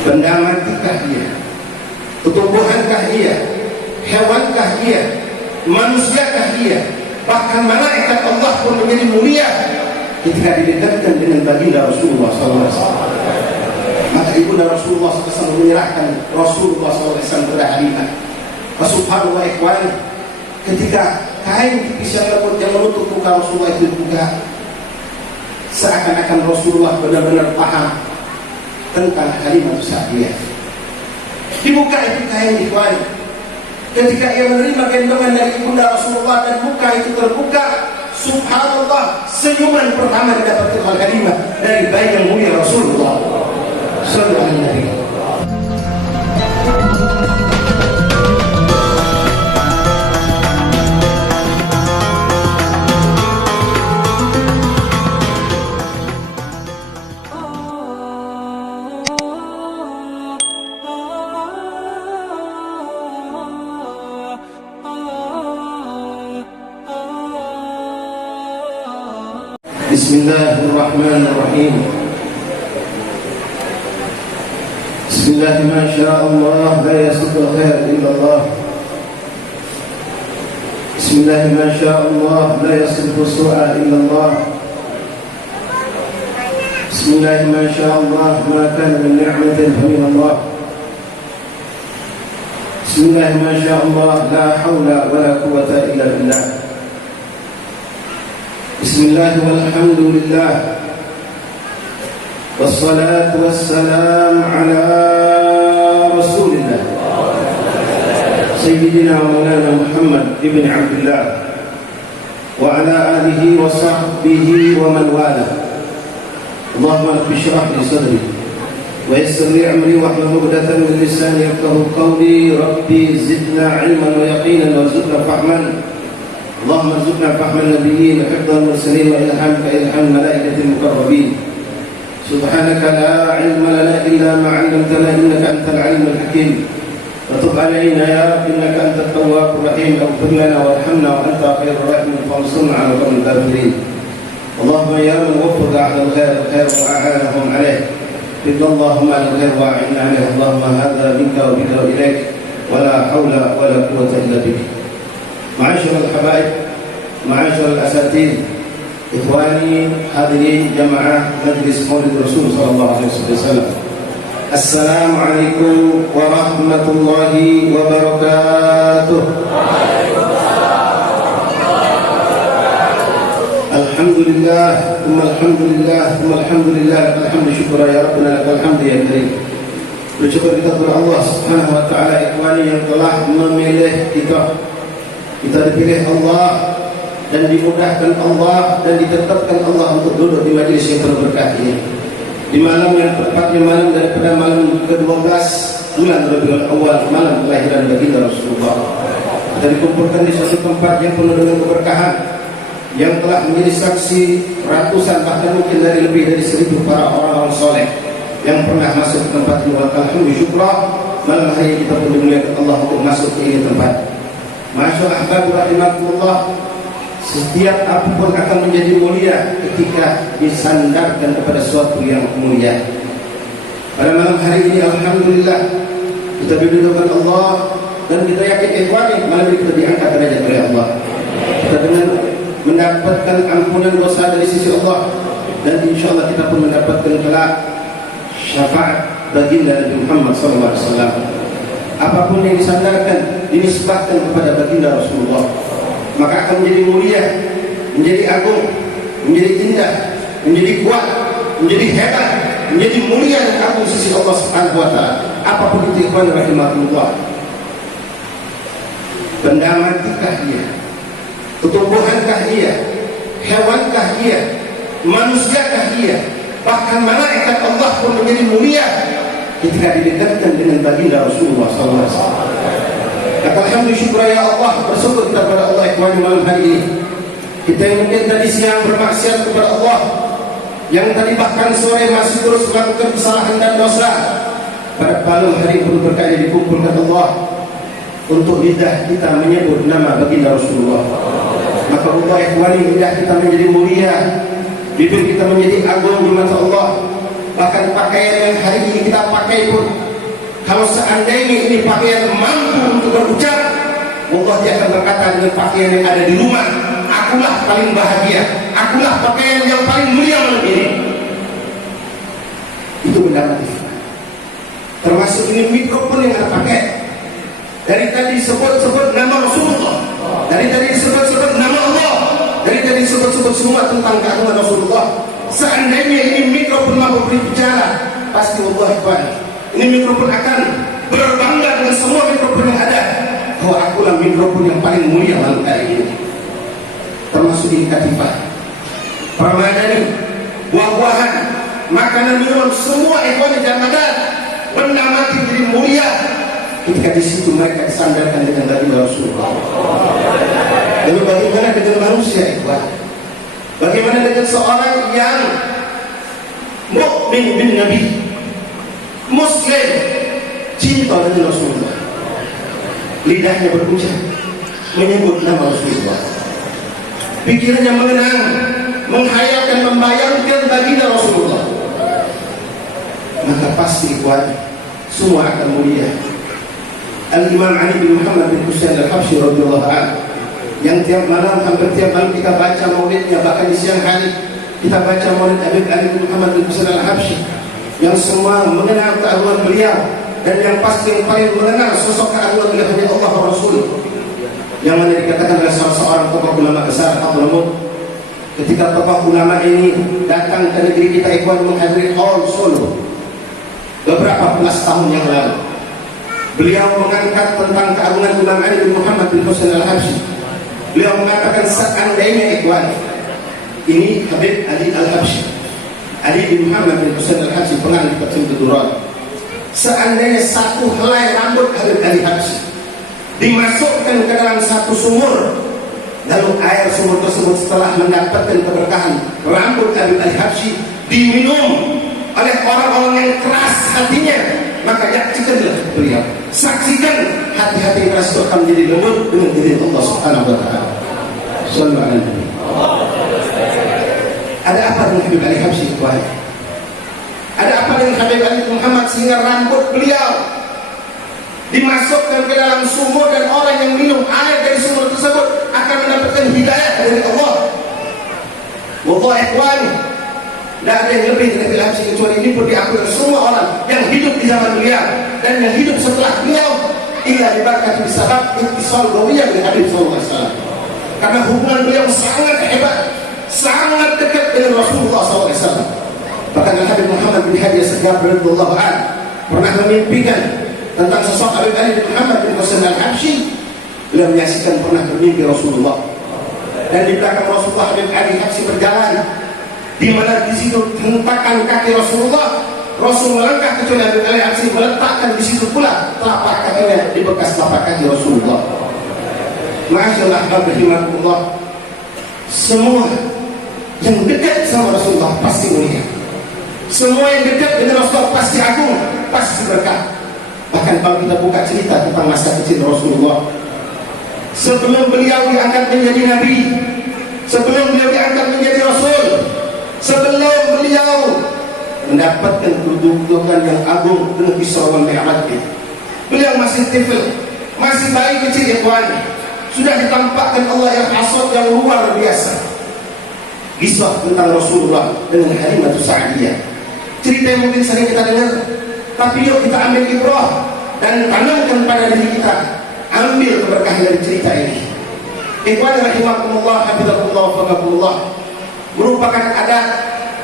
Benda matikah dia? Tumbuhankah dia? Hewankah dia? Manusiakah dia? Bahkan malaikat Allah pun menjadi mulia ketika didekatkan dengan baginda Rasulullah SAW. Maka ibunda Rasulullah SAW menyerahkan Rasulullah SAW kepada Halimah. Subhanallah ikhwan, ketika kain tipis yang lembut yang menutup muka Rasulullah itu dibuka, seakan-akan Rasulullah benar-benar paham tentang Halimah Sa'diyah. Dibuka itu kain ikhwan. Ketika ia menerima gendongan dari ibunda Rasulullah dan muka itu terbuka, subhanallah, senyuman pertama didapatkan oleh Halimah dari bayi yang mulia Rasulullah sallallahu alaihi wasallam. Bismillahirrahmanirrahim. Bismillah, ma syaa Allah, la yasbiqul khair illa Allah. Bismillah, ma syaa Allah, la yasbiqu su'a illa Allah. Bismillah, ma syaa Allah, ma kana min ni'matin fa min Allah. Bismillah, ma syaa Allah, la hawla wa la quwwata illa billah. Bismillah walhamdulillah, wassalatu wassalam ala rasulillah Sayyidina wa maulana Muhammad ibn Abdullah wa ala alihi wa sahbihi wa man wala. Allahumma rabbi shrah li sadri wa yassir li amri wahlul 'uqdatan min lisani yafqahu qawli. Rabbi zidna 'ilman wa yaqinan warzuqna fahman. اللهم ارزقنا فهم النبيين وحفظ المرسلين وإلهامك إلهام الملائكة المقربين. سبحانك لا علم لنا إلا ما علمتنا إنك أنت العليم الحكيم. وتب علينا يا رب إنك أنت التواب الرحيم. اغفر لنا وارحمنا وأنت خير الراحمين فانصرنا على القوم الكافرين. اللهم يا من وفق على الخير وأعانهم عليه، رضى اللهم على الخير وأعنا عليه. اللهم هذا منك وبك وإليك ولا حول ولا قوة إلا بك. Ma'asyiral habaib, ma'asyiral asatidz, ikhwani hadirin jamaah Majlis Maulid Rasul sallallahu alaihi wasallam. Assalamualaikum warahmatullahi wabarakatuh. Alhamdulillah, alhamdulillah, alhamdulillah, alhamdulillah, syukur ya Rabbana lakal hamdu ya karim. Bersyukur kita kepada Allah Subhanahu wa taala ikhwani yang telah memilih kita. Kita dipilih Allah dan dimudahkan Allah dan ditetapkan Allah untuk duduk di majlis yang berberkah ini di malam yang tepatnya malam daripada malam ke-12 bulan Rabiul Awal, malam kelahiran baginda Rasulullah. Kita dikumpulkan di suatu tempat yang penuh dengan keberkahan, yang telah menjadi saksi ratusan bahkan mungkin lebih dari 1000 para orang-orang soleh yang pernah masuk ke tempat ini. Alhamdulillah, syukur malam hari kita pun dimuliakan Allah untuk masuk ke ini tempat. Masyaallah ahbab rahimakumullah, setiap apapun akan menjadi mulia ketika disandarkan kepada suatu yang mulia. Pada malam hari ini alhamdulillah kita diridhokan Allah dan kita yakin ikhwani malam ini kita diangkat derajat oleh Allah. Kita dengan mendapatkan ampunan dosa dari sisi Allah dan insyaallah kita pun mendapatkan kelak syafaat baginda Nabi Muhammad SAW. Apapun yang disandarkan, dinisbahkan kepada baginda Rasulullah, maka akan menjadi mulia, menjadi agung, menjadi indah, menjadi kuat, menjadi hebat, menjadi mulia dan agung sisi Allah Subhanahu wa taala. Apapun itu ikhwan rahimakumullah. Benda matikah dia? Tumbuhankah dia? Hewankah dia? Manusiakah dia? Bahkan malaikat Allah pun menjadi mulia ketika didekatkan dengan baginda Rasulullah SAW. Kata alhamdulillah, syukur ya Allah, bersyukur kita kepada Allah ikhwan malam hari ini. Kita yang mungkin tadi siang bermaksiat kepada Allah, yang tadi bahkan sore masih terus melakukan kesalahan dan dosa, pada malam hari pun berkali dikumpulkan Allah untuk lidah kita menyebut nama baginda Rasulullah. Maka Allah ikhwan lidah kita menjadi mulia, bibir kita menjadi agung di mata Allah. Bahkan pakaian yang hari ini kita pakai pun, kalau seandainya ini pakaian mampu untuk berucap, Allah dia akan berkata dengan pakaian yang ada di rumah, akulah paling bahagia, akulah pakaian yang paling mulia malam ini. Itu pendapat itu. Termasuk ini mikrofon yang kita pakai. Dari tadi sebut-sebut nama Rasulullah, dari tadi sebut-sebut nama Allah, dari tadi sebut-sebut semua tentang keagungan Rasulullah. Seandainya ini mikrofon mampu berbicara, pasti Allah Akbar. Ini mikrofon akan berbangga dengan semua mikrofon yang ada, bahwa akulah mikrofon yang paling mulia malam hari ini. Termasuk indikatifah, permadani, buah-buahan, makanan, minuman, semua ikhwan yang ada, benda mati jadi mulia ketika di situ mereka disandarkan dengan baginda Rasulullah. Lalu bagaimana dengan manusia ikhwan? Bagaimana dengan seorang yang mukmin bin Nabi, Muslim, cinta dengan Rasulullah, lidahnya berucap menyebut nama Rasulullah, pikirannya mengenang, menghayalkan, membayangkan baginda Rasulullah, maka pasti ikhwan semua akan mulia. Al-Imam Ali bin Muhammad bin Husain Al-Habsyi radhiyallahu anhu, yang tiap malam, hampir tiap malam kita baca maulidnya, bahkan di siang hari kita baca maulid Habib Ali bin Muhammad bin Husain Al-Habsyi, yang semua mengenal keagungan beliau, dan yang pasti yang paling mengenal sosok keagungan beliau hanya Allah Rasul, yang mana dikatakan oleh salah seorang tokoh ulama besar Hadramut, ketika tokoh ulama ini datang ke negeri kita ikhwan menghadiri haul Solo beberapa belas tahun yang lalu, beliau mengangkat tentang keagungan Imam Ali bin Muhammad bin Husain Al-Habsyi. Beliau mengatakan seandainya ikhwan ini Habib Ali Al-Habsyi, Ali bin Muhammad bin Husain Al-Habsyi pengarang kitab Simtud Durar, seandainya satu helai rambut Habib Ali Habsyi dimasukkan ke dalam satu sumur, lalu air sumur tersebut setelah mendapatkan keberkahan rambut Habib Ali Habsyi diminum oleh orang-orang yang keras hatinya, maka yaksikanlah beliau, saksikan hati-hati yang keras itu akan menjadi lembut dengan diri Allah Subhanahu wa taala. Sallallahu alaihi wasallam. Ada apa dengan Habib Ali Habsyi? Ada apa dengan Habib Ali Muhammad sehingga rambut beliau dimasukkan ke dalam sumur, dan orang yang minum air dari sumur tersebut akan mendapatkan hidayah dari Allah. Wallah ikhwan, tidak ada yang lebih dari Habib Habsyi kecuali ini pun diakui oleh semua orang yang hidup di zaman beliau dan yang hidup setelah beliau, illa diberkati bisabab ittisal gawiyah dengan Habib sallallahu alaihi wasallam, karena hubungan beliau sangat hebat, sangat dekat dengan Rasulullah sallallahu alaihi wasallam. Bahkan Habib Muhammad bin Hadi As-Segaf radhiyallahu anhu pernah memimpikan tentang sosok Habib Ali bin Muhammad bin Husain Al-Habsyi. Beliau menyaksikan pernah bermimpi Rasulullah, dan di belakang Rasulullah Habib Ali Habsyi berjalan, di mana di situ hentakan kaki Rasulullah, Rasul melangkah kecuali Habib Ali Habsyi meletakkan di situ pula telapak kakinya di bekas telapak kaki Rasulullah. Masyaallah, rahimahullah, semua yang dekat sama Rasulullah pasti mulia, semua yang dekat dengan Rasulullah pasti agung, pasti berkah. Bahkan kalau kita buka cerita tentang masa kecil Rasulullah, sebelum beliau diangkat menjadi Nabi, sebelum beliau diangkat menjadi Rasul, sebelum beliau mendapatkan kedudukan yang agung dengan Isra wal Mi'raj, beliau masih tifl, masih bayi kecil ikhwan, sudah ditampakkan Allah yang hasad yang luar biasa. Kisah tentang Rasulullah dengan Halimatus Sa'diyah, cerita yang mungkin sering kita dengar, tapi yuk kita ambil ibrah dan tanamkan pada diri kita, ambil keberkahan dari cerita ini. Ikhwan rahimakumullah, hafizakumullah, wafaqakumullah, merupakan adat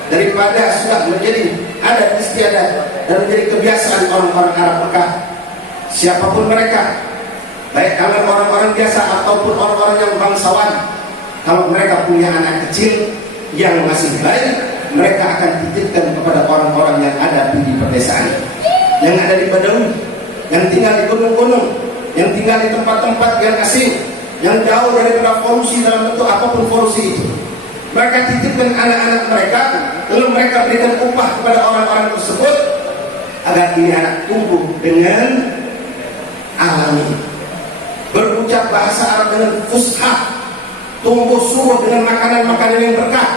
daripada sudah menjadi adat istiadat dan menjadi kebiasaan orang-orang Arab Mekah. Siapapun mereka, baik kalangan orang-orang biasa ataupun orang-orang yang bangsawan, kalau mereka punya anak kecil yang masih baik, mereka akan titipkan kepada orang-orang yang ada di pedesaan, yang ada di Badawi, yang tinggal di gunung-gunung, yang tinggal di tempat-tempat yang asing, yang jauh daripada polusi dalam bentuk apapun polusi itu. Mereka titipkan anak-anak mereka, lalu mereka berikan upah kepada orang-orang tersebut agar ini anak tumbuh dengan alami, berucap bahasa Arab dengan fushah, tumbuh subur dengan makanan-makanan yang berkah,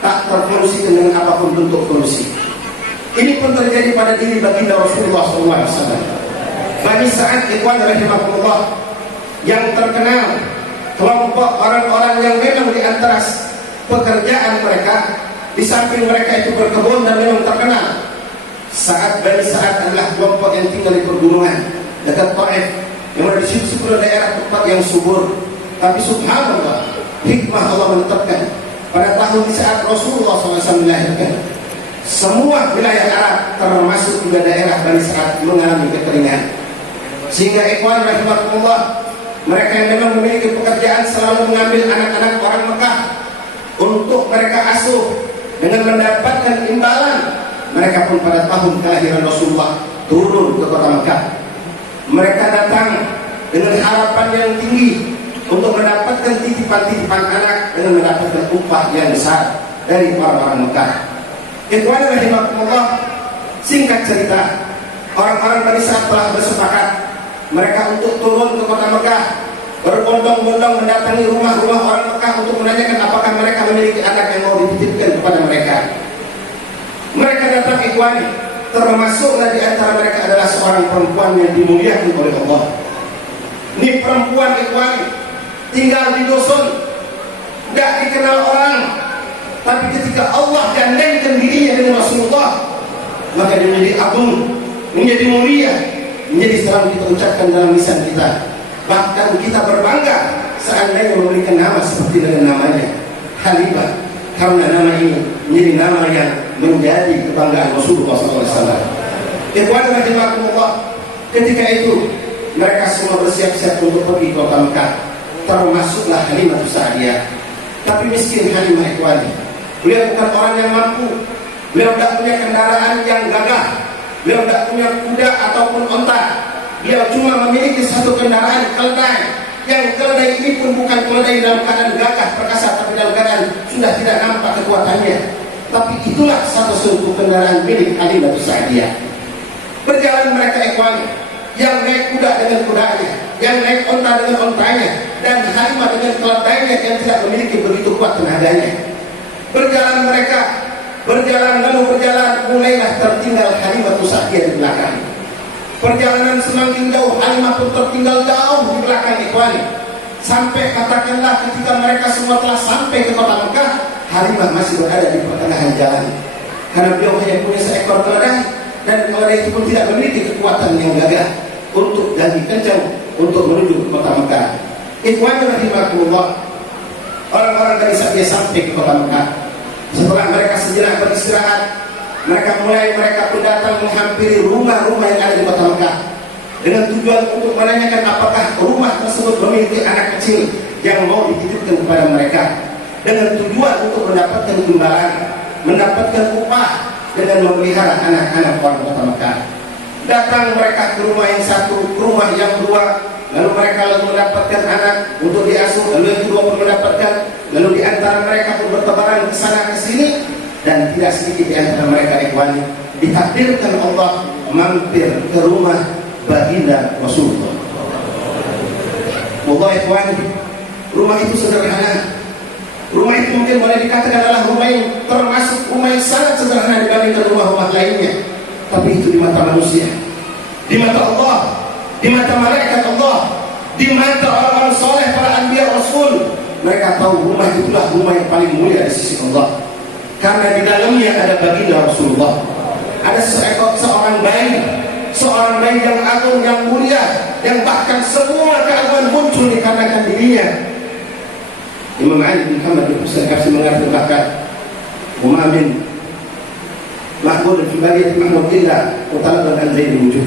tak terpolusi dengan apapun bentuk polusi. Ini pun terjadi pada diri baginda Rasulullah SAW. Bani Sa'ad ikhwan rahimahumullah, yang terkenal kelompok orang-orang yang memang di antara pekerjaan mereka, di samping mereka itu berkebun dan memang terkenal. Bani Sa'ad adalah kelompok yang tinggal di pergunungan dekat Taif, yang ada di situ daerah tempat yang subur. Tapi subhanallah, hikmah Allah menetapkan pada tahun di saat Rasulullah SAW melahirkan, semua wilayah Arab termasuk juga daerah Bani Sa'ad mengalami kekeringan. Sehingga ikhwan rahimahullah, mereka yang memang memiliki pekerjaan selalu mengambil anak-anak orang Mekah untuk mereka asuh dengan mendapatkan imbalan. Mereka pun pada tahun kelahiran Rasulullah turun ke kota Mekah. Mereka datang dengan harapan yang tinggi untuk mendapatkan titipan-titipan anak dengan mendapatkan upah yang besar dari orang-orang Mekah. Ikhwan rahimahumullah, singkat cerita, orang-orang Bani Sa'ad telah bersepakat mereka untuk turun ke kota Mekah, berbondong-bondong mendatangi rumah-rumah orang Mekah untuk menanyakan apakah mereka memiliki anak yang mau dititipkan kepada mereka. Mereka datang ikhwani, termasuklah di antara mereka adalah seorang perempuan yang dimuliakan oleh Allah. Ini perempuan ikhwani tinggal di dusun, tidak dikenal orang, tapi ketika Allah gandengkan dirinya dengan Rasulullah, maka dia menjadi agung, menjadi mulia, menjadi selalu kita ucapkan dalam lisan kita. Bahkan kita berbangga seandainya memberikan nama seperti dengan namanya Halimah, karena nama ini menjadi nama yang menjadi kebanggaan Rasulullah SAW. Ikhwan rahimahumullah, ketika itu mereka semua bersiap-siap untuk pergi ke kota Mekah, termasuklah Halimah Sa'diyah. Tapi miskin Halimah ikhwani, beliau bukan orang yang mampu, beliau tidak punya kendaraan yang gagah, beliau tidak punya kuda ataupun onta. Beliau cuma memiliki satu kendaraan keledai, yang keledai ini pun bukan keledai dalam keadaan gagah perkasa, tapi dalam keadaan sudah tidak nampak kekuatannya. Tapi itulah satu sungguh kendaraan milik Halimah Sa'diyah. Berjalan mereka ikhwani, yang naik kuda dengan kudanya, yang naik onta dengan ontanya, dan Halimah dengan keledainya yang tidak memiliki begitu kuat tenaganya. Berjalan mereka, berjalan lalu berjalan, mulailah tertinggal Halimah Sa'diyah di belakang. Perjalanan semakin jauh, Halimah pun tertinggal jauh di belakang ikhwani. Sampai katakanlah ketika mereka semua telah sampai ke kota Mekah, Halimah masih berada di pertengahan jalan. Karena beliau hanya punya seekor keledai, dan keledai itu pun tidak memiliki kekuatan yang gagah untuk jadi kencang untuk menuju ke kota Mekah. Ikhwani rahimahumullah, orang-orang dari Sa'diyah sampai ke kota Mekah. Setelah mereka sejenak beristirahat, mereka pun datang menghampiri rumah-rumah yang ada di kota Mekah dengan tujuan untuk menanyakan apakah rumah tersebut memiliki anak kecil yang mau dititipkan kepada mereka, dengan tujuan untuk mendapatkan imbalan, mendapatkan upah dengan memelihara anak-anak orang kota Mekah. Datang mereka ke rumah yang satu, ke rumah yang dua, lalu mereka mendapatkan anak untuk diasuh, lalu yang kedua pun mendapatkan, lalu di antara mereka pun bertebaran ke sana ke sini, dan tidak sedikit di antara mereka ikhwani ditakdirkan Allah mampir ke rumah baginda Rasulullah. Wallah ikhwani, rumah itu sederhana. Rumah itu mungkin boleh dikatakan adalah rumah yang termasuk rumah yang sangat sederhana dibandingkan rumah-rumah lainnya. Tapi itu di mata manusia, di mata Allah, di mata malaikat Allah, di mata orang-orang soleh, para anbiya rasul, mereka tahu rumah itulah rumah yang paling mulia di sisi Allah. Karena di dalamnya ada baginda Rasulullah, ada seorang bayi yang agung, yang mulia, yang bahkan semua keagungan muncul dikarenakan dirinya. Imam Ali bin Muhammad bin Husain kasih mengatakan bahkan, "Wa min mahmud fi bariyati mahmud illa utalaban an zaidil wujud."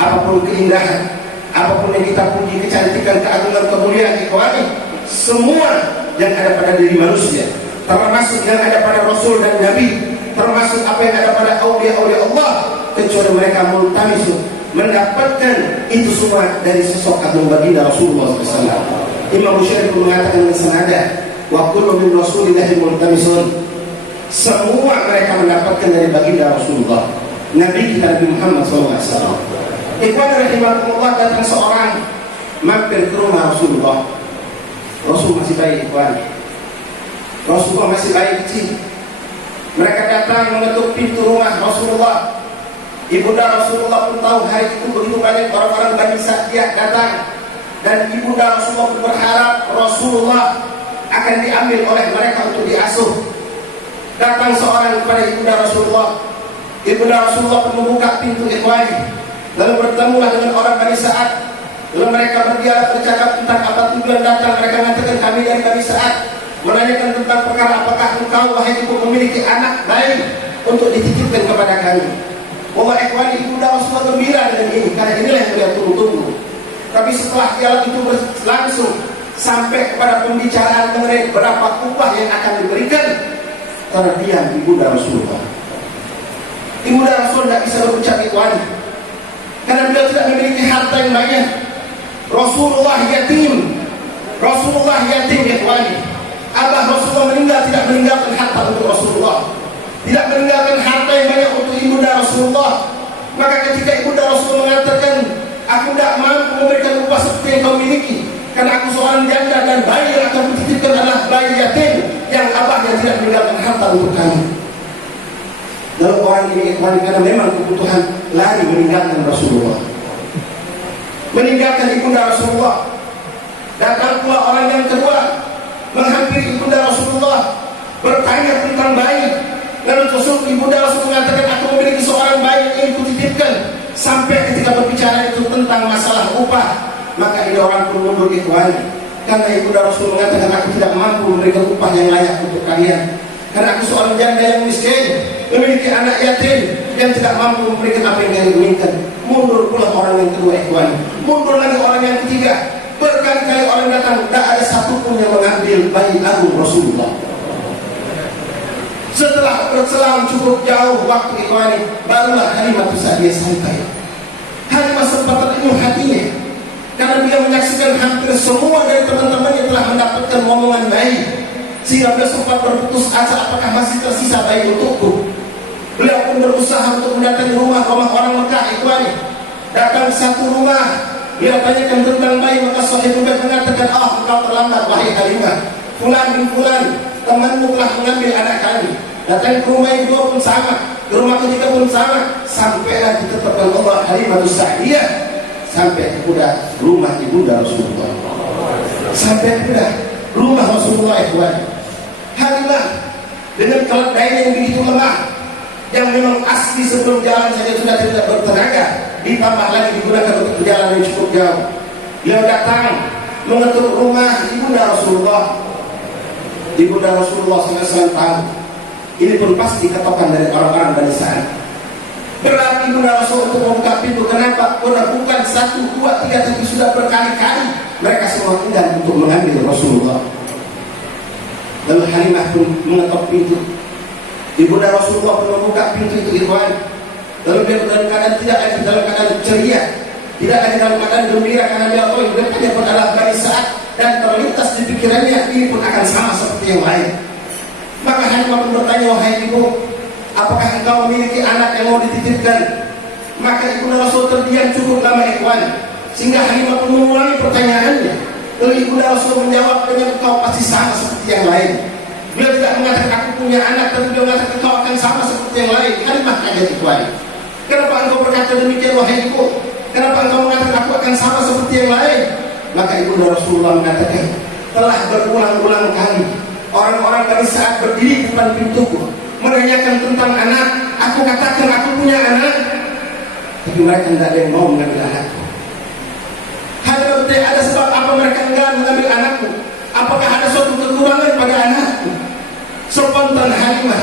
Apapun keindahan, apapun yang kita puji, kecantikan, keagungan, kemuliaan ikhwani, semua yang ada pada diri manusia, termasuk yang ada pada Rasul dan Nabi, termasuk apa yang ada pada awliya-awliya Allah, kecuali mereka multamisu, mendapatkan itu semua dari sosok agung baginda Rasulullah SAW. Imam Bukhari pun mengatakan dengan senada, wa kullu min rasulillahi multamisun, semua mereka mendapatkan dari baginda Rasulullah, Nabi kita Nabi Muhammad SAW. Ikhwan rahimahumullah, datang seorang mampir ke rumah Rasulullah. Rasul masih bayi ikhwan, Rasulullah masih bayi kecil. Mereka datang mengetuk pintu rumah Rasulullah. Ibunda Rasulullah pun tahu hari itu begitu banyak orang-orang Bani Sa'diyah datang, dan ibunda Rasulullah pun berharap Rasulullah akan diambil oleh mereka untuk diasuh. Datang seorang kepada ibunda Rasulullah. Ibunda Rasulullah pun membuka pintu ikhwani, lalu bertemulah dengan orang Bani Sa'ad. Lalu mereka berdialog bercakap tentang apa tujuan datang. Mereka mengatakan kami dari Bani Sa'ad, menanyakan tentang perkara apakah engkau wahai ibu memiliki anak bayi untuk dititipkan kepada kami. Bahwa ikhwani, ibunda Rasulullah gembira dengan ini, karena inilah yang beliau tunggu-tunggu. Tapi setelah dialog itu berlangsung sampai kepada pembicaraan mengenai berapa upah yang akan diberikan, terdiam ibunda Rasulullah. Ibunda Rasul tidak bisa berucap ikhwani, karena beliau tidak memiliki harta yang banyak. Rasulullah yatim ikhwani. Abah Rasulullah meninggal, tidak meninggalkan harta untuk Rasulullah, tidak meninggalkan harta yang banyak untuk ibunda Rasulullah. Maka ketika ibunda Rasulullah mengatakan, aku tidak mampu memberikan upah seperti yang kau miliki, karena aku seorang janda dan bayi yang akan dititipkan adalah bayi yatim yang abahnya tidak meninggalkan harta untuk kami. Lalu orang ini ikhwani, karena memang kebutuhan, lari meninggalkan Rasulullah, meninggalkan ibunda Rasulullah. Datang pula orang yang kedua menghampiri ibunda Rasulullah, bertanya tentang bayi. Lalu ibunda Rasul mengatakan, aku memiliki seorang bayi yang ingin kutitipkan. Sampai ketika berbicara itu tentang masalah upah, maka ini orang pun mundur ikhwani, karena ibunda Rasul mengatakan, aku tidak mampu memberikan upah yang layak untuk kalian, karena aku seorang janda yang miskin, memiliki anak yatim yang tidak mampu memberikan apa yang kalian inginkan. Mundur pula orang yang kedua ikhwani, mundur lagi orang yang ketiga. Berkali-kali orang datang, tidak ada satupun yang mengambil bayi agung Rasulullah. Setelah berselang cukup jauh waktu ikhwani, barulah Halimah Sa'diyah sampai. Halimah sempat terenyuh hatinya, karena dia menyaksikan hampir semua dari teman-temannya telah mendapatkan momongan bayi, sehingga beliau sempat berputus asa, apakah masih tersisa bayi untukku. Beliau pun berusaha untuk mendatangi rumah-rumah orang Mekah ikhwani. Datang satu rumah, dia tanyakan tentang bayi, maka sahibul bait mengatakan, engkau terlambat wahai Halimah. Fulan bin Fulan, temanmu telah mengambil anak kami. Datang ke rumah yang kedua pun sama, ke rumah ketiga pun sama, sampailah ditetapkan Allah Halimah Sa'diyah sampai kepada rumah ibunda Rasulullah, sampai kepada rumah Rasulullah ikhwan. Halimah dengan keledainya yang begitu lemah, yang memang asli sebelum jalan saja sudah tidak bertenaga, ditambah lagi digunakan untuk perjalanan yang cukup jauh. Beliau datang mengetuk rumah ibunda Rasulullah. Ibunda Rasulullah SAW tahu ini pun pasti ketokan dari orang-orang Bani Sa'ad. Berat ibunda Rasul untuk membuka pintu. Kenapa? Karena bukan 1, 2, 3, tapi sudah berkali-kali mereka semua enggan untuk mengambil Rasulullah. Lalu Halimah pun mengetok pintu. Ibunda Rasulullah pun membuka pintu itu ikhwan. Lalu dia dalam keadaan tidak lagi dalam keadaan ceria, tidak lagi dalam keadaan gembira, karena dia tahu dia pun adalah Bani Sa'ad, dan terlintas di pikirannya ini pun akan sama seperti yang lain. Maka Halimah pun bertanya, wahai ibu, apakah engkau memiliki anak yang mau dititipkan? Maka ibunda Rasul terdiam cukup lama ikhwan, sehingga Halimah pun mengulangi pertanyaannya. Lalu ibunda Rasul menjawab dengan, engkau pasti sama seperti yang lain. Beliau tidak mengatakan aku punya anak, tapi beliau mengatakan engkau akan sama seperti yang lain. Halimah kaget ikhwan. Kenapa engkau berkata demikian wahai ibu? Kenapa engkau mengatakan aku akan sama seperti yang lain? Maka ibunda Rasulullah mengatakan, telah berulang-ulang kali orang-orang Bani Sa'ad berdiri di depan pintuku menanyakan tentang anak. Aku katakan aku punya anak, tapi mereka tidak ada yang mau mengambil anakku. Hanya ada sebab apa mereka enggan mengambil anakku? Apakah ada suatu kekurangan pada anakku? Spontan Halimah,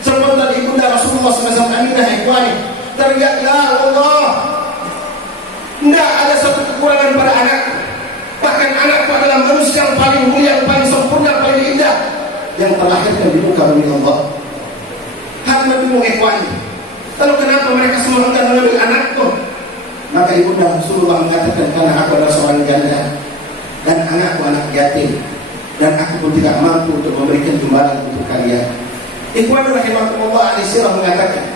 spontan ibunda Rasulullah SAW Aminah ikhwani teriak, ya Allah, tidak ada suatu kekurangan pada anakku. Bahkan anakku adalah manusia yang paling mulia, yang paling sempurna, yang paling indah, yang terlahirkan di muka bumi Allah. Halimah bingung ikhwani. Lalu kenapa mereka semua enggan mengambil anakku? Maka ibunda Rasulullah mengatakan, karena aku adalah seorang janda dan anakku anak yatim, dan aku pun tidak mampu untuk memberikan imbalan untuk kalian. Ikhwan rahimahumullah, Al-Sirah mengatakan,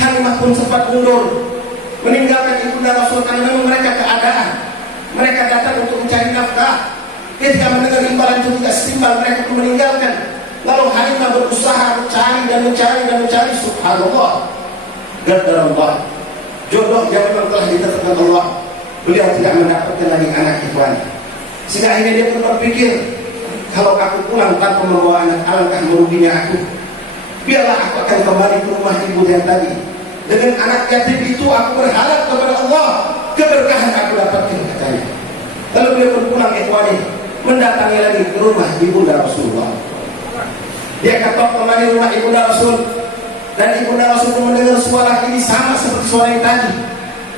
Halimah pun sempat mundur meninggalkan ibunda Rasul, karena memang mereka keadaan, mereka datang untuk mencari nafkah. Ketika mendengar imbalan itu tidak setimbang, mereka pun meninggalkan. Lalu Halimah berusaha mencari dan mencari. Subhanallah, qadarullah, jodoh yang memang telah ditetapkan Allah, beliau tidak mendapatkan lagi anak ikhwan. Sehingga akhirnya dia pun berpikir, kalau aku pulang tanpa membawa anak, alangkah meruginya aku. Biarlah aku akan kembali ke rumah ibu yang tadi. Dengan anak yatim itu aku berharap kepada Allah keberkahan aku dapatkan, katanya. Lalu beliau pun pulang ikhwani, mendatangi lagi ke rumah ibunda Rasulullah. Dia ketok kembali rumah ibunda Rasul, dan ibunda Rasul pun mendengar suara ini sama seperti suara yang tadi.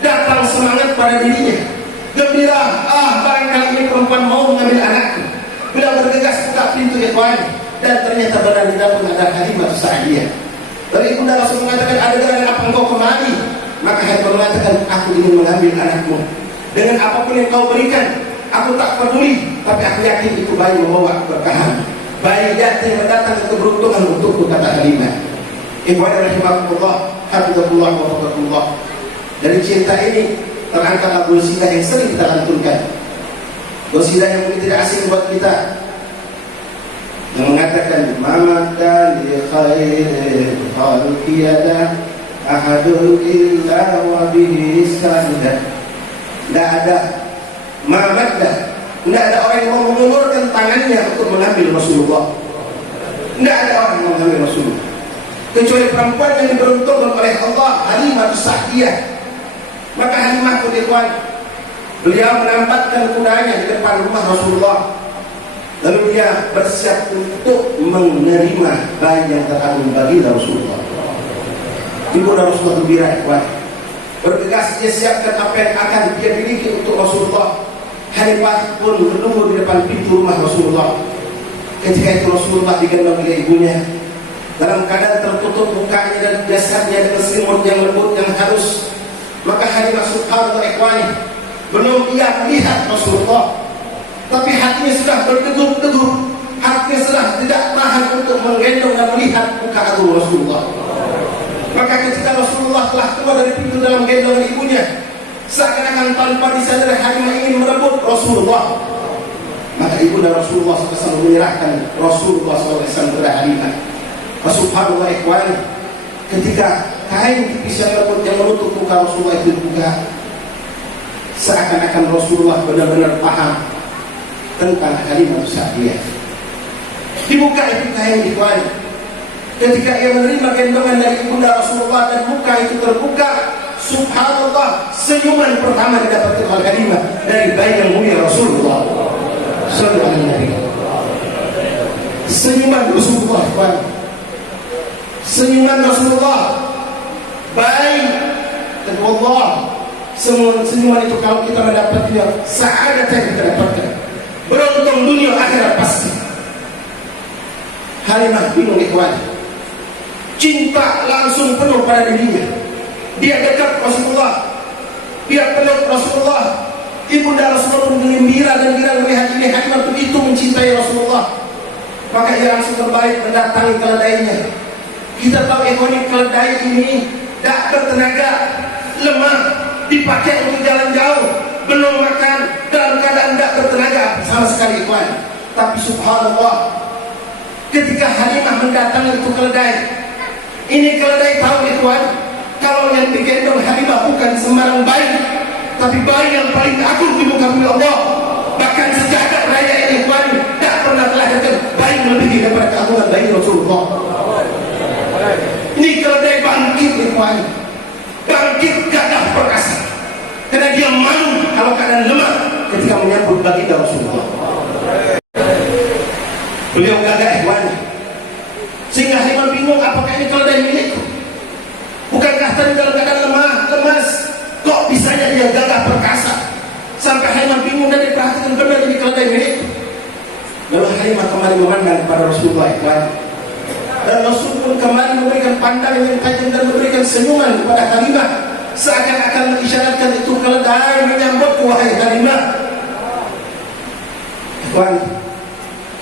Datang semangat pada dirinya, gembira, barangkali ini perempuan mau mengambil anakku. Beliau bergegas buka pintu ikhwan, dan ternyata benar di dalam ada Halimah Sa'diyah. Lalu ibunda Rasul mengatakan, ada dengan apa engkau kemari? Maka Halimah mengatakan, aku ingin mengambil anakmu. Dengan apapun yang kau berikan, aku tak peduli, tapi aku yakin itu bayi membawa keberkahan. Bayi yatim mendatangkan keberuntungan untukku, kata Halimah. Ikhwan rahimakumullah, hafizahullah wa wafaqakumullah. Dari cinta ini terangkatlah qasidah yang sering kita lantunkan. Qasidah yang mungkin tidak asing buat kita, yang mengatakan mamadda li khairil khalqi yada ahadun illa wa bihi sanda. Tidak ada mamadda, tidak ada orang yang mengulurkan tangannya untuk mengambil Rasulullah. Tidak ada orang yang mengambil Rasulullah kecuali perempuan yang diberuntukkan oleh Allah, Halimah Sa'diyah. Maka Halimah pun ikhwan, beliau menampatkan kudanya di depan rumah Rasulullah. Lalu dia bersiap untuk menerima bayi yang terkandung bagi Rasulullah. Ibu Rasulullah gembira ikhwan, bergegas dia siapkan apa yang akan dia miliki untuk Rasulullah. Halimah pun menunggu di depan pintu rumah Rasulullah. Ketika itu Rasulullah digendong oleh ibunya, dalam keadaan tertutup mukanya dan jasadnya dengan selimut yang lembut yang halus. Maka Halimah subhanallah ikhwani, belum ia melihat Rasulullah, tapi hatinya sudah berdegup-degup, hatinya sudah tidak tahan untuk menggendong dan melihat muka agung Rasulullah. Maka ketika Rasulullah telah keluar dari pintu dalam gendongan ibunya, seakan-akan tanpa disadari Halimah ingin merebut Rasulullah. Maka ibunda Rasulullah SAW menyerahkan Rasulullah SAW kepada Halimah. Subhanallah ikhwani, ketika kain tipis yang lembut yang menutup muka Rasulullah itu dibuka, seakan-akan Rasulullah benar-benar paham tentang Halimah Sa'diyah. Dibuka itu kain ikhwani. Ketika ia menerima gendongan dari ibunda Rasulullah dan muka itu terbuka, subhanallah, senyuman pertama didapatkan oleh Halimah dari bayi yang mulia Rasulullah sallallahu alaihi wasallam. Senyuman Rasulullah ikhwani, senyuman Rasulullah, baik, dan Allah, semua senyuman itu kalau kita mendapatnya, sa'adat yang kita dapatkan, beruntung dunia akhirat pasti. Halimah bingung ikhwan, cinta langsung penuh pada dirinya. Dia dekat Rasulullah, dia peluk Rasulullah. Ibunda Rasulullah pun gembira dan girang melihat ini Halimah begitu mencintai Rasulullah. Maka ia langsung berbalik mendatangi keledainya. Kita tahu ekonomi keledai ini tak bertenaga, lemah, dipakai untuk jalan jauh, belum makan, dalam keadaan tak bertenaga sama sekali ikhwan. Tapi subhanallah, ketika Halimah mendatangi itu keledai, ini keledai tahu ikhwan, kalau yang digendong Halimah bukan sembarang bayi, tapi bayi yang paling agung di muka bumi Allah. Bahkan sejagat raya ini ikhwan tak pernah melahirkan bayi melebihi daripada keagungan bayi Rasulullah. Ini keledai bangkit ikhwan, bangkit gagah perkasa, karena dia malu kalau keadaan lemah ketika menyambut baginda Rasulullah. Beliau gagah ikhwan, sehingga Halimah bingung, apakah ini keledai milikku? Bukankah tadi dalam keadaan lemah, lemas, kok bisanya dia gagah perkasa? Sampai Halimah bingung dan diperhatikan, benar ini keledai milikku. Lalu Halimah kembali memandang kepada Rasulullah ikhwan, dan Rasul pun kembali memberikan pandangan yang tajam dan memberikan senyuman kepada Halimah, seakan-akan mengisyaratkan itu keledai menyambut wahai Halimah. Ikhwan,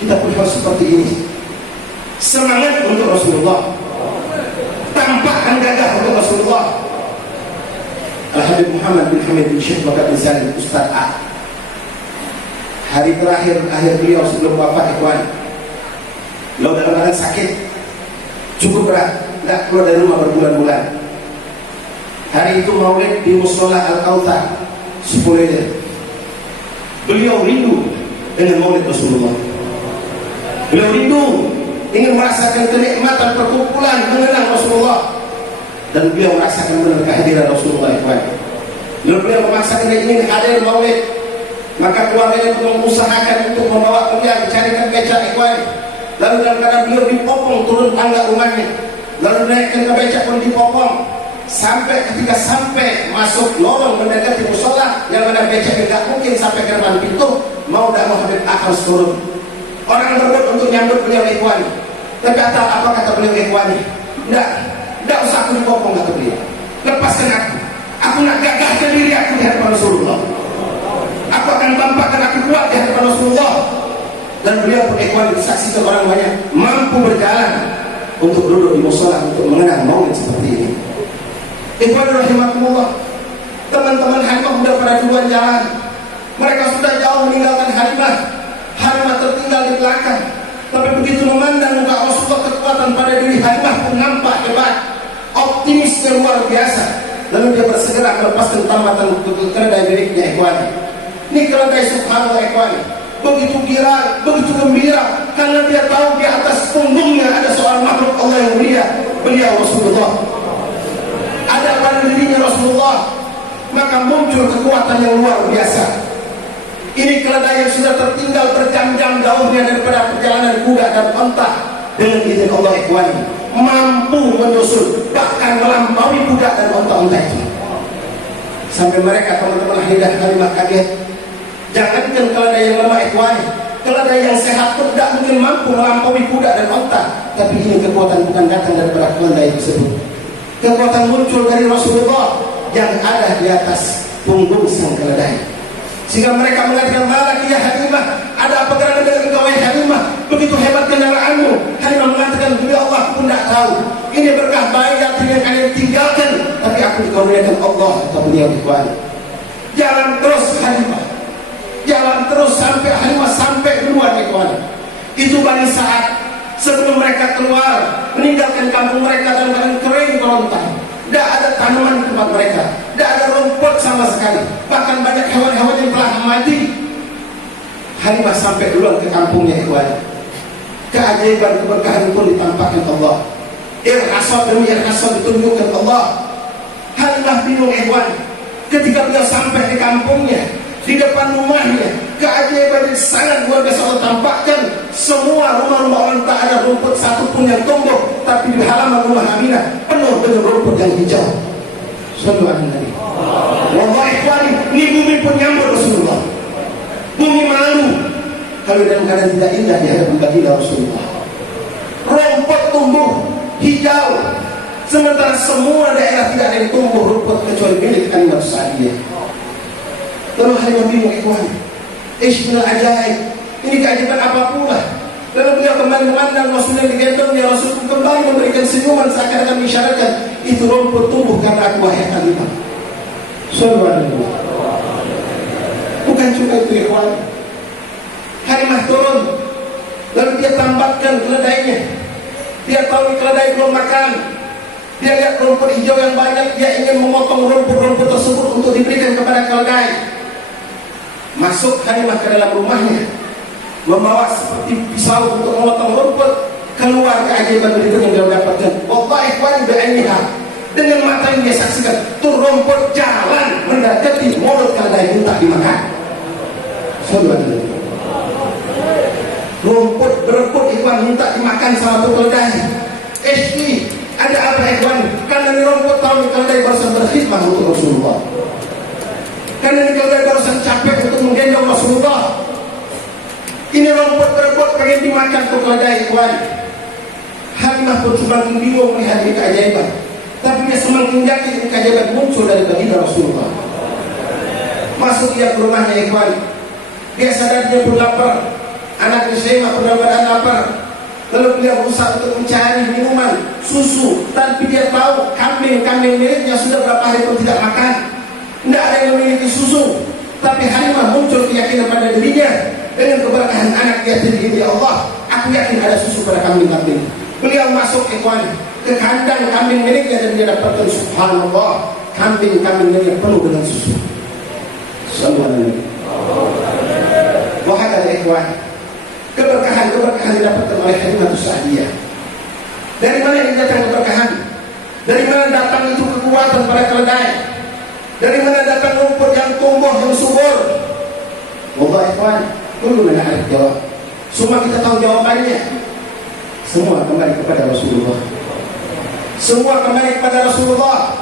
kita pun harus seperti ini, semangat untuk Rasulullah, tampakkan gagah untuk Rasulullah. Al-Habib Muhammad bin Hamid bin Syekh Bakar bin Salim Ustaz A, hari terakhir akhir beliau sebelum wafat ikhwan, Lo dalam keadaan sakit, cukup berat, nggak keluar dari rumah berbulan-bulan. Hari itu maulid di Musola Al-Kautsar, Sepuluh. Beliau rindu dengan maulid Rasulullah. Beliau rindu ingin merasakan kenikmatan perkumpulan mengenang Rasulullah, dan beliau merasakan benar kehadiran Rasulullah. Lalu beliau memaksakan ingin hadir maulid, maka keluarganya pun mengusahakan untuk membawa beliau mencarikan becak ikhwan. Lalu dalam keadaan beliau dipopong turun tangga rumahnya, lalu naikkan ke becak pun dipopong, sampai ketika sampai masuk lorong mendekati musola yang mana becak tidak mungkin sampai ke depan pintu, mau tidak mau Habib harus turun. Orang berebut untuk nyambut beliau ikhwan, tapi apa kata beliau ikhwan? Tidak usah aku dipopong, kata beliau. Lepaskan aku nak gagahkan diri aku di hadapan Rasulullah. Aku akan tampakkan aku kuat di hadapan Rasulullah. Dan beliau pun ikhwan disaksikan orang banyak mampu berjalan untuk duduk di musola untuk mengenang maulid seperti ini. Ikhwan rahimakumullah, teman-teman Halimah sudah pada duluan jalan. Mereka sudah jauh meninggalkan Halimah. Halimah tertinggal di belakang. Tapi begitu memandang muka Rasulullah, kekuatan pada diri Halimah pun nampak hebat, optimisnya luar biasa. Lalu dia bersegera melepaskan tambatan keledai miliknya ikhwan. Ini keledai subhanallah ikhwan, begitu begitu gembira, karena dia tahu di atas punggungnya ada seorang makhluk Allah yang mulia, beliau Rasulullah. Ada pada dirinya Rasulullah, maka muncul kekuatan yang luar biasa. Ini keledai yang sudah tertinggal berjam-jam jauhnya daripada perjalanan kuda dan onta, dengan izin Allah ikhwan mampu menyusul, bahkan melampaui kuda dan onta-onta itu. Sampai mereka teman-teman Halimah kaget. Jangankan keledai yang lemah ikhwan, keledai yang sehat pun tidak mungkin mampu melampaui kuda dan onta. Tapi ini kekuatan bukan datang daripada keledai tersebut. Kekuatan muncul dari Rasulullah yang ada di atas punggung sang keledai. Sehingga mereka mengatakan, "Malaki ya Halimah, ada apa gerangan dengan engkau wahai Halimah? Begitu hebat kendaraanmu." Halimah mengatakan, "Demi Allah aku tidak tahu. Ini berkah baik yang kalian tinggalkan, tapi aku dikaruniakan Allah," kata beliau ikhwan. Jalan terus Halimah, jalan terus sampai Halimah sampai duluan ikhwan. Itu Bani Sa'ad sebelum mereka keluar meninggalkan kampung mereka dalam keadaan kering kerontang. Tidak ada tanaman di tempat mereka, tidak ada rumput sama sekali, bahkan banyak hewan-hewan yang telah mati. Halimah sampai duluan ke kampungnya ikhwan. Keajaiban keberkahan pun ditampakkan Allah. Irhasad demi irhasad ditunjukkan Allah. Halimah bingung ikhwan, ketika beliau sampai di kampungnya, di depan rumahnya, keajaiban yang sangat luar biasa Allah tampakkan. Semua rumah-rumah orang tak ada rumput satu pun yang tumbuh, tapi di halaman rumah Aminah penuh dengan rumput yang hijau. Sallallahu alaihi wasallam. Wallahi ikhwan, ini bumi pun nyambut Rasulullah. Bumi malu kalau dalam keadaan tidak indah di hadapan baginda Rasulullah. Rumput tumbuh hijau, sementara semua daerah tidak ada yang tumbuh rumput kecuali milik Halimah Sa'diyah. Lalu Halimah bingung ikhwan, isminal ajaib, ini keajaiban apa pula? Lalu beliau kembali memandang Rasul yang digendongnya. Rasul kembali memberikan senyuman seakan-akan mengisyaratkan, itu rumput tumbuh karena aku wahai Halimah. Sallallahu alaihi wasallam. Bukan cuma itu ikhwan, Halimah turun, lalu dia tambatkan keledainya. Dia tahu keledai belum makan. Dia lihat rumput hijau yang banyak, dia ingin memotong rumput-rumput tersebut untuk diberikan kepada keledai. Masuk Halimah ke dalam rumahnya, membawa seperti pisau untuk memotong rumput. Keluar keajaiban berikut yang dia dapatkan. Wallahi ikhwan bi'ainiha, dengan mata yang dia saksikan, tuh rumput jalan mendekati mulut keledai minta dimakan. Subhanallah. Rumput berebut ikhwan minta dimakan sama tuh keledai. Ada apa ikhwan? Karena ini rumput tahu keledai barusan berkhidmat untuk Rasulullah. Karena ini keledai barusan capek untuk menggendong Rasulullah. Ini rumput berebut pengen dimakan tuh keledai ikhwan. Halimah pun semakin bingung melihat ini keajaiban, tapi dia semakin yakin keajaiban muncul dari baginda Rasulullah. Masuk dia ke rumahnya ikhwan. Dia sadar dia pun lapar. Anaknya Syaimah pun dalam keadaan lapar. Lalu beliau berusaha untuk mencari minuman, susu, tapi dia tahu kambing-kambing miliknya sudah berapa hari pun tidak makan. Tidak ada yang memiliki susu. Tapi Halimah muncul keyakinan pada dirinya, dengan keberkahan anak yatim ini, ya Allah, Aku yakin ada susu pada kambing-kambing. Beliau masuk ikhwan ke kandang kambing miliknya dan dia dapatkan subhanallah, kambing-kambing miliknya penuh dengan susu. Sallallahu wahada ikhwan. Keberkahan didapatkan oleh Halimatus Sa'diyah. Dari mana ini datang keberkahan? Dari mana datang itu kekuatan pada keledai? Dari mana datang rumput yang tumbuh yang subur? Wallah ikhwan, kulluna na'rif jawab. Semua kita tahu jawabannya. Semua kembali kepada Rasulullah. Semua kembali kepada Rasulullah.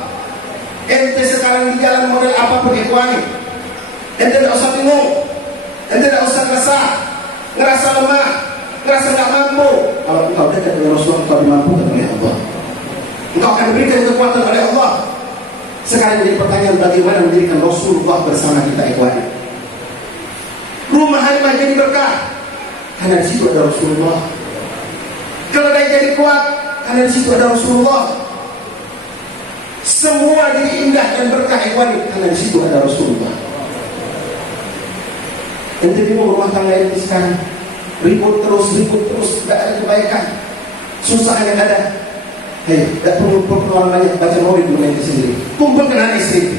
Ente sekarang di jalan model apapun ikhwan, ente tidak usah bingung, ente tidak usah ngerasa lemah, ngerasa nggak mampu. Kalau engkau dekat dengan Rasulullah, engkau dimampukan oleh Allah. Engkau akan diberikan kekuatan oleh Allah. Sekarang jadi pertanyaan, bagaimana menjadikan Rasulullah bersama kita ikhwan? Rumah Halimah jadi berkah karena di situ ada Rasulullah. Keledai jadi kuat karena di situ ada Rasulullah. Semua jadi indah dan berkah ikhwan karena di situ ada Rasulullah. Ente bingung rumah tangga ini sekarang ribut terus, tidak ada kebaikan, susah yang ada. Hei, tidak perlu perkenalan banyak, baca maulid dulu ente sendiri. Kumpulkan anak istri.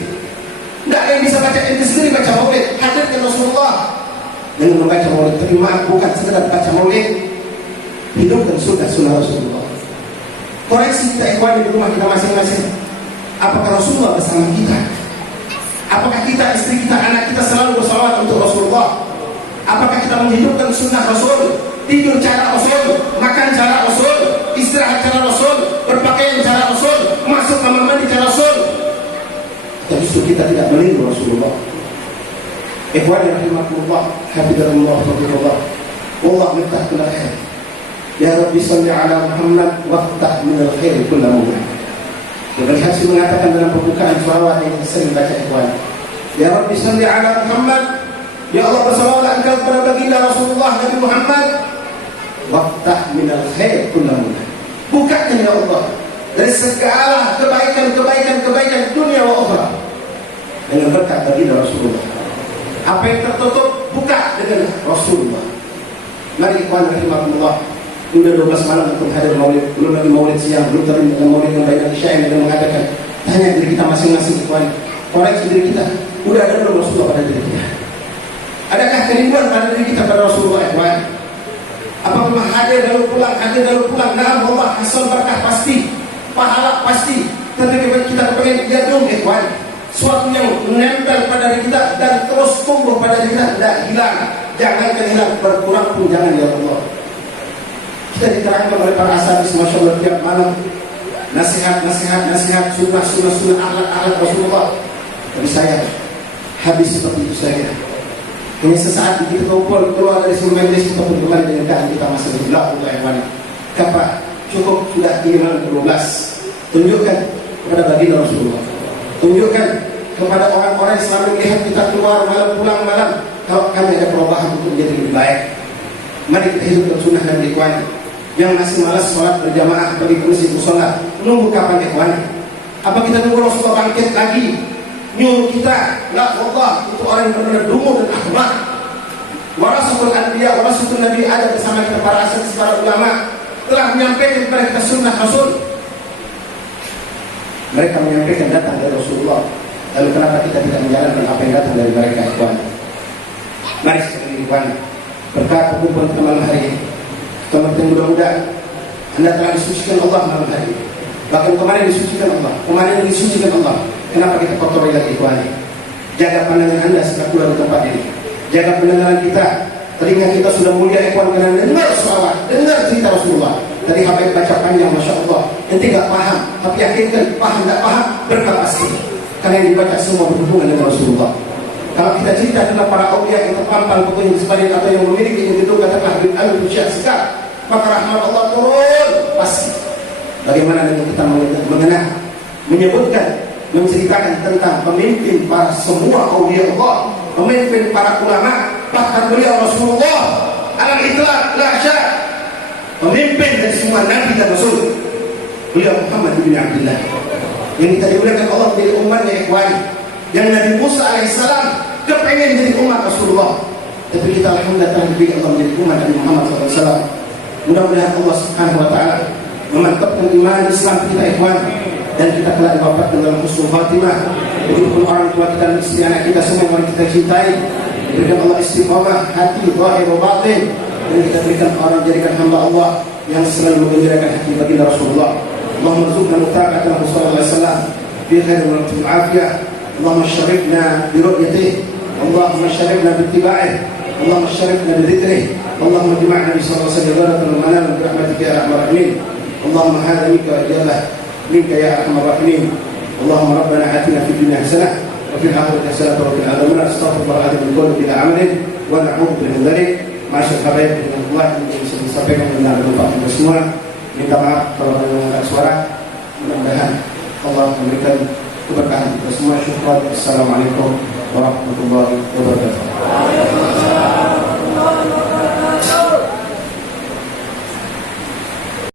Tidak ada yang bisa baca ente sendiri baca maulid. Hadirkan Rasulullah dengan membaca maulid. Terima bukan sekedar baca maulid, hidupkan sunnah Rasulullah. Koreksi kita ikhwan di rumah kita masing-masing. Apakah Rasulullah bersama kita? Apakah kita, istri kita, anak kita selalu bersalawat untuk Rasulullah? Apakah kita menghidupkan sunnah Rasul? Tidur cara Rasul, makan cara Rasul, istirahat cara Rasul, berpakaian cara Rasul, masuk kamar mandi cara Rasul? Tapi justru kita tidak meniru Rasulullah. Ikhwan rahimakumullah, hafizahumullah wa rahmatullah. Wallah miftah kull khair. Ya Rabbi salli ala Muhammad waftah min al-khair kull mu'min. Ibn Hasim mengatakan dalam pembukaan selawat yang sering baca ikhwan, Ya Rabbi salli ala Muhammad, Ya Allah bersalawatlah engkau kepada baginda Rasulullah Nabi Muhammad, waftah minal khair kullahu. Bukakan ya Allah dari segala kebaikan dunia wa ukhra dengan berkat baginda Rasulullah. Apa yang tertutup buka dengan Rasulullah. Mari ikhwan rahimakumullah. Sudah 12 malam untuk hadir maulid, belum lagi maulid siang, belum lagi maulid yang baik isya yang mengadakan. Tanya diri kita masing-masing ikhwan, koreksi diri kita, udah ada belum Rasulullah pada diri kita? Adakah kerinduan pada diri kita pada Rasulullah ikhwan? Apakah hadir lalu pulang? Nah Allah hasil berkah pasti, pahala pasti. Tapi kita pengen jadung ikhwan, suatu yang menempel pada diri kita dan terus tumbuh pada diri kita, tidak hilang. Jangan hilang, berkurang pun jangan ya Allah. Kita diterangkan oleh para ashabis Masya Allah tiap malam nasihat, sunnah akhlak Rasulullah. Tapi saya habis seperti itu saja. Hanya sesaat kita kumpul keluar dari sebuah majlis kita pun kembali dengan keadaan kita masih berbelah untuk yang mana. Kapan cukup sudah 5:12. Tunjukkan kepada baginda Rasulullah. Tunjukkan kepada orang-orang yang selalu melihat kita keluar malam pulang malam. Kalau kami ada perubahan untuk menjadi lebih baik. Mari kita hidupkan sunnah dan ikhwan. Yang masih malas sholat berjamaah pergi ke masjid musola, menunggu kapan ikhwan? Apa kita nunggu Rasulullah bangkit lagi nyuruh kita? La Allah, itu orang yang benar-benar dungu dan ahmak. Warasatul anbiya, warasatul nabi, ada bersama kita para asatidz, para ulama telah menyampaikan kepada kita sunnah Rasul. Mereka menyampaikan datang dari Rasulullah. Lalu kenapa kita tidak menjalankan apa yang datang dari mereka ikhwan? Mari sekali ikhwan, berkat perkumpulan kita malam hari ini, teman-teman mudah-mudahan Anda telah disucikan Allah malam hari ini. Bahkan kemarin disucikan Allah, kemarin disucikan Allah. Kenapa kita kotori lagi ikhwan? Jaga pandangan Anda setelah keluar di tempat ini. Jaga pendengaran kita. Telinga kita sudah mulia ikhwan karena dengar selawat, dengar cerita Rasulullah. Tadi habaib baca panjang, Masya Allah. Nanti gak paham, tapi yakinkan paham gak paham berkah pasti. Karena yang dibaca semua berhubungan dengan Rasulullah. Kalau kita cerita tentang para awliya yang terpampang pokoknya di sebagian atau yang memiliki yang itu katakanlah bin al-Busyah sekar, maka rahmat Allah turun pasti. Bagaimana dengan kita mengenal, menyebutkan, menceritakan tentang pemimpin para semua awliya Allah, pemimpin para ulama, bahkan beliau Rasulullah alal itlaq la syak, pemimpin dari semua nabi dan rasul, beliau Muhammad bin Abdullah yang kita dimuliakan Allah menjadi umatnya ikhwan. Yang Nabi Musa alaihissalam kepengen jadi umat Rasulullah, tapi kita alhamdulillah telah diberi Allah menjadi umat Nabi Muhammad SAW. Mudah-mudahan Allah Subhanahu wa taala memantapkan iman Islam kita ikhwan, dan kita telah diwafatkan dalam husnul khatimah. Diberikan orang tua kita dan istri anak kita semua yang kita cintai, diberikan Allah istiqamah hati zahir wa batin, dan kita berikan orang jadikan hamba Allah yang selalu menggembirakan hati baginda Rasulullah. Allahumma rzuqna mutaqatan sallallahu alaihi wasallam fi khairin wa afiyah. Allahumma syarifna bi ru'yatihi, Allahumma syarifna bi ittiba'ih, Allahumma syarifna bi dhikrih, Allahumma jama'na bi sallallahu alaihi wasallam wa manam bi rahmatika ya arhamar rahimin. Allahumma hadha minka ijabah minka ya arhamar rahimin. Allahumma rabbana atina fid dunya hasanah wa fil akhirati hasanah wa qina adzabannar. Astaghfirullah min qawli bila amalin wa na'udzu min dzalik. Masyaallah habaib dengan Allah yang bisa disampaikan benar bermanfaat untuk semua. Minta maaf kalau mengangkat suara. Mudah-mudahan Allah memberikan keberkahan kita semua. Syukran. Assalamualaikum warahmatullahi wabarakatuh.